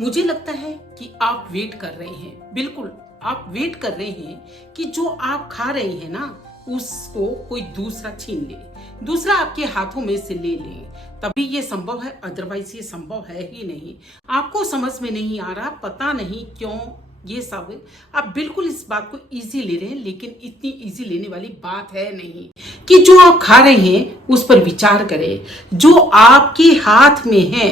मुझे लगता है कि आप वेट कर रहे हैं, बिल्कुल आप वेट कर रहे हैं कि जो आप खा रहे हैं ना उसको कोई दूसरा छीन ले, दूसरा आपके हाथों में से ले ले, तभी ये संभव है, अदरवाइज ये संभव है ही नहीं। आपको समझ में नहीं आ रहा, पता नहीं क्यों ये सब आप बिल्कुल इस बात को इजी ले रहे हैं, लेकिन इतनी इजी लेने वाली बात है नहीं। कि जो आप खा रहे हैं उस पर विचार करें, जो आपके हाथ में है,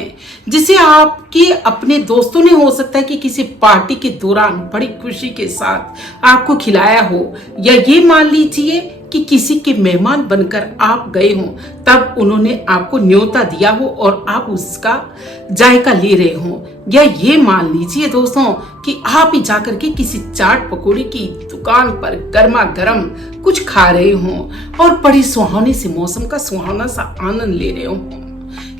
जिसे आपके अपने दोस्तों ने हो सकता है कि किसी पार्टी के दौरान बड़ी खुशी के साथ आपको खिलाया हो, या ये मान लीजिए कि किसी के मेहमान बनकर आप गए हो, तब उन्होंने आपको न्योता दिया हो और आप उसका जायका ले रहे हो, या ये मान लीजिए दोस्तों कि आप ही जाकर के किसी चाट पकौड़ी की दुकान पर गर्मा गर्म कुछ खा रहे हो और बड़ी सुहावनी से मौसम का सुहावना सा आनंद ले रहे हो।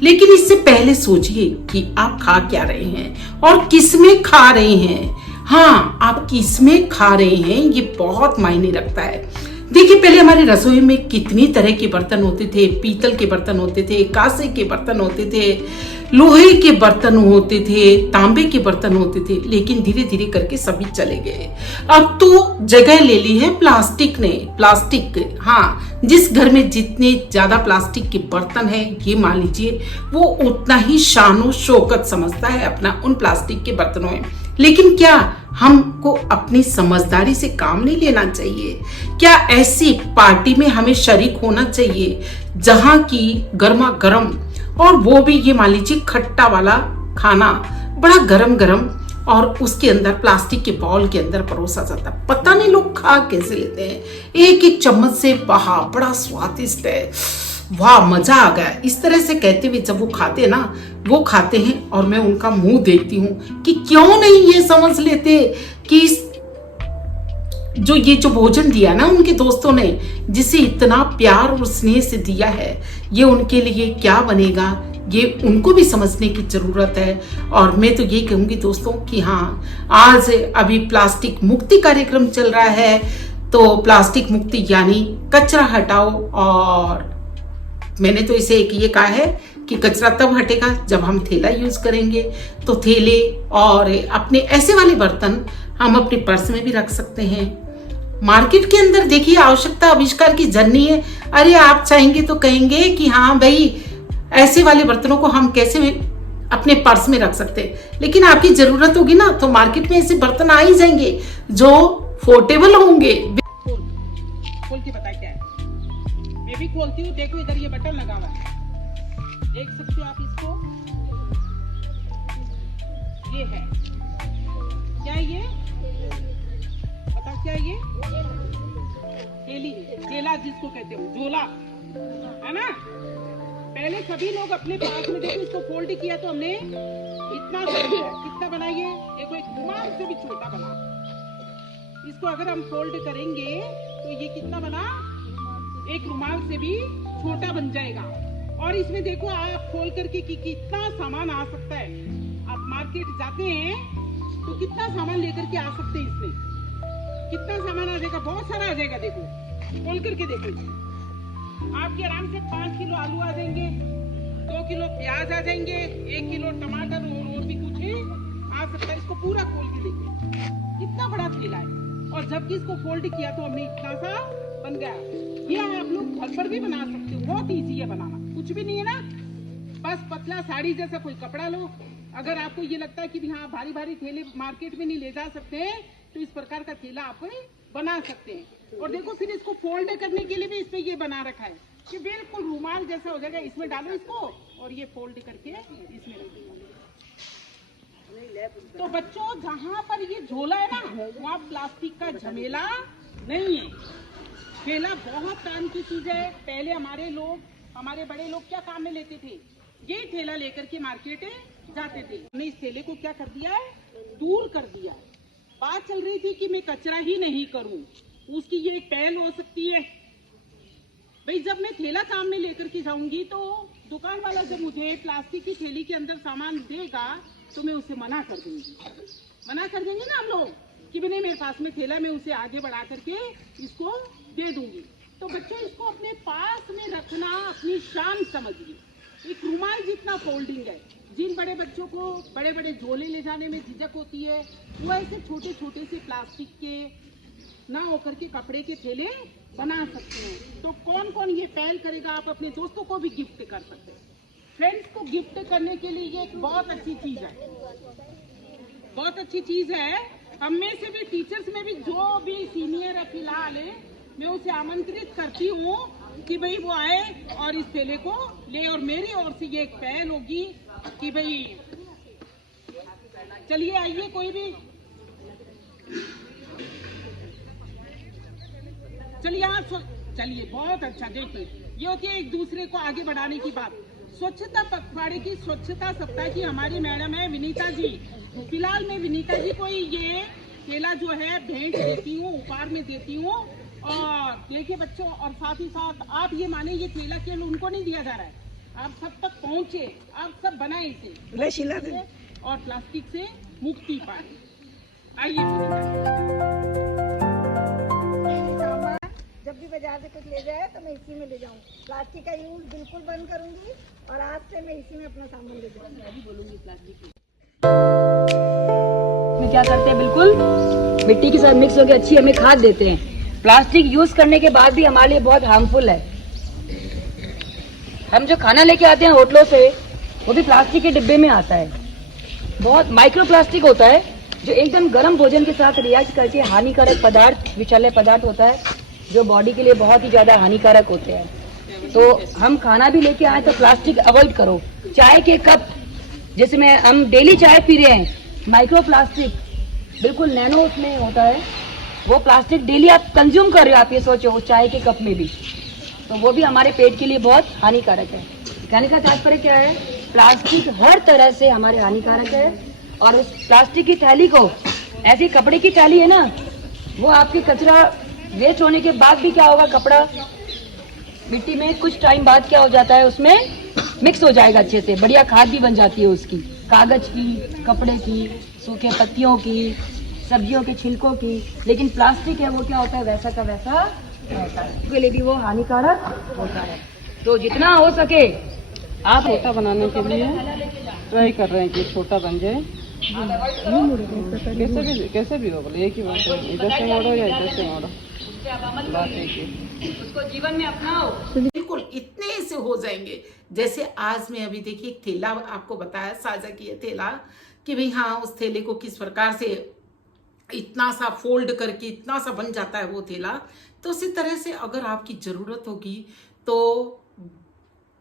लेकिन इससे पहले सोचिए कि आप खा क्या रहे हैं और किसमें खा रहे हैं। हाँ, आप किसमें खा रहे हैं ये बहुत मायने रखता है। देखिए, पहले हमारे रसोई में कितनी तरह के बर्तन होते थे, पीतल के बर्तन होते थे, कांसे के बर्तन होते थे, लोहे के बर्तन होते थे, तांबे के बर्तन होते थे, लेकिन धीरे धीरे करके सभी चले गए। अब तो जगह ले ली है प्लास्टिक ने। प्लास्टिक, हाँ, जिस घर में जितने ज्यादा प्लास्टिक के बर्तन है, ये मान लीजिए वो उतना ही शान और शौकत समझता है अपना उन प्लास्टिक के बर्तनों में। लेकिन क्या हमको अपनी समझदारी से काम नहीं लेना चाहिए? क्या ऐसी पार्टी में हमें शरीक होना चाहिए जहां की गर्मा गर्म, और वो भी ये मान लीजिए खट्टा वाला खाना बड़ा गरम गरम, और उसके अंदर प्लास्टिक के बाउल के अंदर परोसा जाता है। पता नहीं लोग खा कैसे लेते हैं, एक एक चम्मच से बहा, बड़ा स्वादिष्ट है, वाह मजा आ गया, इस तरह से कहते हुए जब वो खाते ना, वो खाते हैं और मैं उनका मुंह देखती हूँ कि क्यों नहीं ये समझ लेते कि जो भोजन दिया ना उनके दोस्तों ने, जिसे इतना प्यार और स्नेह से दिया है, ये उनके लिए क्या बनेगा, ये उनको भी समझने की जरूरत है। और मैं तो ये कहूंगी दोस्तों कि हाँ, आज अभी प्लास्टिक मुक्ति कार्यक्रम चल रहा है, तो प्लास्टिक मुक्ति यानी कचरा हटाओ। और मैंने तो इसे एक ये कहा है कि कचरा तब हटेगा जब हम थैला यूज करेंगे। तो थैले और अपने ऐसे वाले बर्तन हम अपने पर्स में भी रख सकते हैं। मार्केट के अंदर देखिए, आवश्यकता आविष्कार की जर्नी है। अरे आप चाहेंगे तो कहेंगे कि हाँ भाई, ऐसे वाले बर्तनों को हम कैसे अपने पर्स में रख सकते हैं, लेकिन आपकी जरूरत होगी ना तो मार्केट में ऐसे बर्तन आ ही जाएंगे जो पोर्टेबल होंगे। खोल के बता क्या है, मैं भी खोलती हूँ। देखो इधर ये बटन लगा हुआ है, देख सकते हो आप इसको, ये है क्या, ये बता क्या ये थैला जिसको कहते हो, झोला है ना। पहले सभी लोग अपने पास में, देखो इसको फोल्ड किया तो हमने इतना कितना बना, ये देखो एक रुमाल से भी छोटा बना। इसको अगर हम फोल्ड करेंगे तो ये कितना बना, एक रुमाल से भी छोटा बन जाएगा। और इसमें देखो आप खोल करके कि कितना सामान आ सकता है। आप मार्केट जाते हैं तो कितना सामान लेकर के आ सकते हैं, इसमें कितना सामान आ जाएगा, बहुत सारा आ जाएगा। देखो खोल करके देखो, आपके आराम से 5 किलो आलू आ जाएंगे, 2 किलो प्याज आ जाएंगे, 1 किलो टमाटर और भी कुछ आ सकता है। इसको पूरा खोल के देखिए कितना बड़ा थैला है। और जबकि इसको फोल्ड किया तो हमने इतना सा बन गया। ये आप लोग घर पर भी बना सकते हो, बहुत इजी है बनाना, कुछ भी नहीं है ना। बस पतला साड़ी जैसा कोई कपड़ा लो। अगर आपको ये लगता है कि हाँ भारी भारी थैले मार्केट में नहीं ले जा सकते, तो इस प्रकार का थैला आप बना सकते हैं। और देखो फिर इसको फोल्ड करने के लिए भी इसमें ये बना रखा है कि बिल्कुल रुमाल जैसा हो जाएगा। इसमें डालो इसको और ये फोल्ड करके इसमें रख दो। तो बच्चों, जहाँ पर ये झोला है ना, वहाँ प्लास्टिक का झमेला नहीं है। थैला बहुत काम की चीज है। पहले हमारे बड़े लोग क्या काम में लेते थे, ये थैला लेकर के मार्केट जाते थे। हमने इस थैले को क्या कर दिया है, दूर कर दिया है। बात चल रही थी कि मैं कचरा ही नहीं करूं, उसकी ये एक पहल हो सकती है। भाई जब मैं थैला काम में लेकर के जाऊंगी तो दुकान वाला जब मुझे प्लास्टिक की थैली के अंदर सामान देगा तो मैं उसे मना कर दूंगी। मना कर देंगे ना हम लोग कि नहीं मेरे पास में थैला, मैं उसे आगे बढ़ा करके इसको दे दूंगी। तो बच्चों, इसको अपने पास में रखना अपनी शान समझिए। एक रुमाल जितना फोल्डिंग है, जिन बड़े बच्चों को बड़े बड़े झोले ले जाने में झिझक होती है, वो ऐसे छोटे छोटे से प्लास्टिक के ना होकर के कपड़े के थैले बना सकते हैं। तो कौन कौन ये पहल करेगा? आप अपने दोस्तों को भी गिफ्ट कर सकते हैं। फ्रेंड्स को गिफ्ट करने के लिए ये एक बहुत अच्छी चीज है, बहुत अच्छी चीज है। हम में से भी, टीचर्स में भी जो भी सीनियर है फिलहाल है, मैं उसे आमंत्रित करती हूँ कि भाई वो आए और इस थैले को ले। और मेरी ओर से ये एक पहल होगी कि भाई चलिए आइए, कोई भी चलिए। आप चलिए, बहुत अच्छा। देखिए, ये होती है एक दूसरे को आगे बढ़ाने की बात। स्वच्छता पखवाड़े की स्वच्छता सप्ताह की हमारी मैडम है विनीता जी। फिलहाल मैं विनीता जी को ये केला जो है भेंट देती हूँ, उपहार में देती हूँ। और देखिए बच्चों, और साथ ही साथ आप ये माने, ये केला केवल उनको नहीं दिया जा रहा है, आप सब तक पहुँचे, आप सब बनाए इसे और प्लास्टिक से मुक्ति पाए। आइए जब भी बाजार से कुछ ले जाए तो मैं इसी में ले जाऊँ। प्लास्टिक का यूज बिल्कुल बंद करूंगी और आज से मैं इसी में अपना सामान ले जाऊंगी। मैं भी बोलूंगी प्लास्टिक में क्या करते हैं, बिल्कुल मिट्टी के साथ मिक्स होकर अच्छी हमें खाद देते हैं। प्लास्टिक यूज करने के बाद भी हमारे लिए बहुत हार्मफुल है। हम जो खाना लेके आते हैं होटलों से, वो भी प्लास्टिक के डिब्बे में आता है। बहुत माइक्रो प्लास्टिक होता है जो एकदम गर्म भोजन के साथ रिएक्ट करके हानिकारक पदार्थ, विषैले पदार्थ होता है जो बॉडी के लिए बहुत ही ज्यादा हानिकारक होते हैं। तो हम खाना भी लेके आए तो प्लास्टिक अवॉइड करो। चाय के कप, जैसे मैं हम डेली चाय पी रहे हैं, माइक्रो प्लास्टिक बिल्कुल नैनो उसमें होता है, वो प्लास्टिक डेली आप कंज्यूम कर रहे हो। आप ये सोचो उस चाय के कप में भी, तो वो भी हमारे पेट के लिए बहुत हानिकारक है। कहने का तात्पर्य क्या है, प्लास्टिक हर तरह से हमारे हानिकारक है। और उस प्लास्टिक की थैली को, ऐसी कपड़े की थैली है ना, वो आपके कचरा वेस्ट होने के बाद भी क्या होगा, कपड़ा मिट्टी में कुछ टाइम बाद क्या हो जाता है, उसमें मिक्स हो जाएगा अच्छे से, बढ़िया खाद भी बन जाती है उसकी, कागज की, कपड़े की, सूखे पत्तियों की, सब्जियों के छिलकों की। लेकिन प्लास्टिक है वो क्या होता है, वैसा का वैसा रहता है, उसके लिए भी वो हानिकारक होता है। तो जितना हो सके आप छोटा बनाने के लिए ट्राई कर रहे हैं कि छोटा बन जाए। कैसे भी हो, बोले एक ही बात है, इधर से मोड़ो या इधर से मोड़ो, बात एक ही। उसको जीवन में अपनाओ। बिल्कुल इतने से हो जाएंगे। जैसे आज मैं अभी देखिए एक थैला आपको बताया, साझा किया थैला, कि भाई हाँ उस थैले को किस प्रकार से इतना सा फोल्ड करके इतना सा बन जाता है वो थैला। तो उसी तरह से अगर आपकी जरूरत होगी तो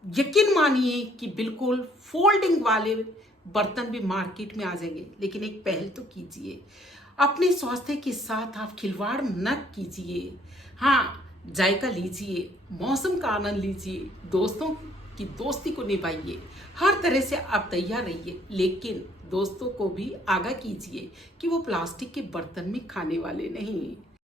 यकीन मानिए कि बिल्कुल फोल्डिंग वाले बर्तन भी मार्केट में आ जाएंगे। लेकिन एक पहल तो कीजिए, अपने स्वास्थ्य के साथ आप खिलवाड़ न कीजिए। हाँ, जायका लीजिए, मौसम का आनंद लीजिए, दोस्तों की दोस्ती को निभाइए, हर तरह से आप तैयार रहिए। लेकिन दोस्तों को भी आगाह कीजिए कि वो प्लास्टिक के बर्तन में खाने वाले नहीं।